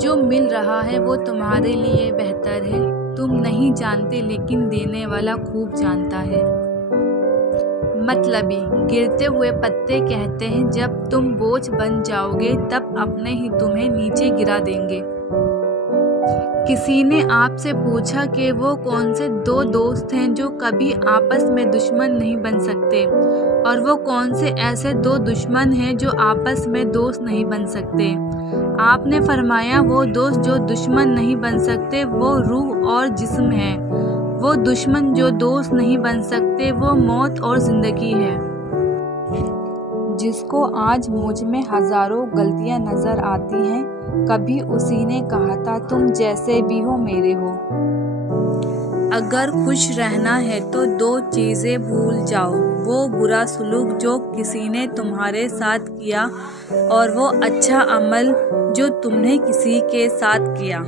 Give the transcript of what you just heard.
جو مل رہا ہے وہ تمہارے لیے بہتر ہے۔ تم نہیں جانتے لیکن دینے والا خوب جانتا ہے۔ مطلبی گرتے ہوئے پتے کہتے ہیں جب تم بوجھ بن جاؤ گے تب اپنے ہی تمہیں نیچے گرا دیں گے۔ کسی نے آپ سے پوچھا کہ وہ کون سے دو دوست ہیں جو کبھی آپس میں دشمن نہیں بن سکتے، اور وہ کون سے ایسے دو دشمن ہیں جو آپس میں دوست نہیں بن سکتے؟ آپ نے فرمایا وہ دوست جو دشمن نہیں بن سکتے وہ روح اور جسم ہیں، وہ دشمن جو دوست نہیں بن سکتے وہ موت اور زندگی ہے۔ جس کو آج مجھ میں ہزاروں غلطیاں نظر آتی ہیں، کبھی اسی نے کہا تھا تم جیسے بھی ہو میرے ہو۔ اگر خوش رہنا ہے تو دو چیزیں بھول جاؤ، وہ برا سلوک جو کسی نے تمہارے ساتھ کیا اور وہ اچھا عمل جو تم نے کسی کے ساتھ کیا۔